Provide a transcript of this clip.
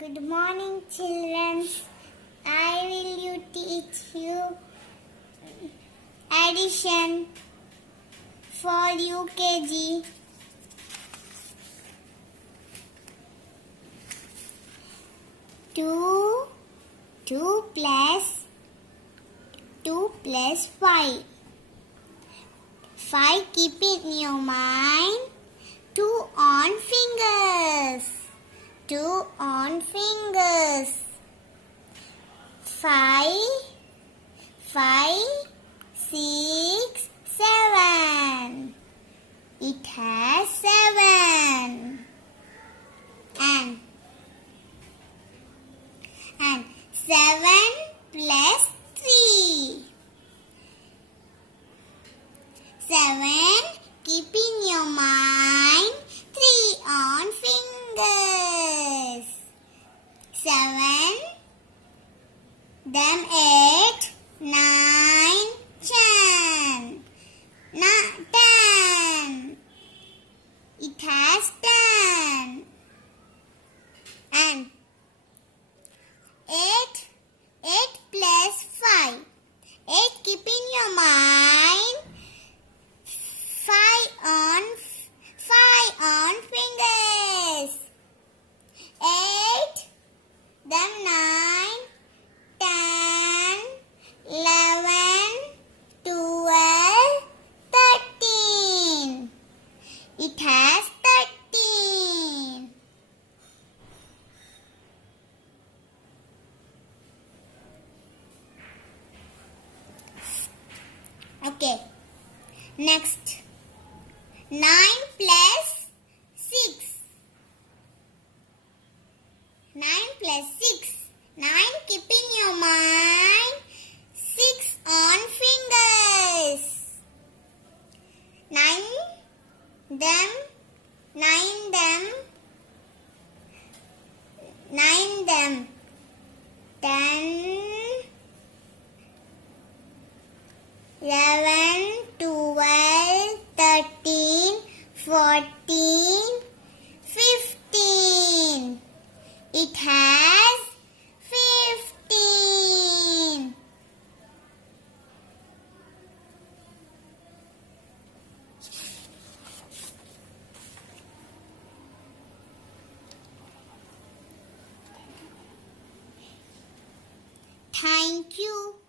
Good morning, children. I will teach you addition for UKG. 2 plus 5. 5 keep it in your mind. 2 on fingers. 2 on fingers. 5, 6, 7. It has 7. And 7 plus 3. 7 keep in your mind. 3 on fingers. 7, then 8, 9, 10. 10. It has 10. And 8 plus 5. 8 keep in your mind. 5 on fingers. 8, then 9, 10, 11, 12, 13. It has 13. Okay. Next. 9 plus 6. 9 plus 6. 9 keep in your mind. 6 on fingers. 9 them. 9 them. 9 them. 10, 11, 12, 13, 14, 15. It has 15. Thank you.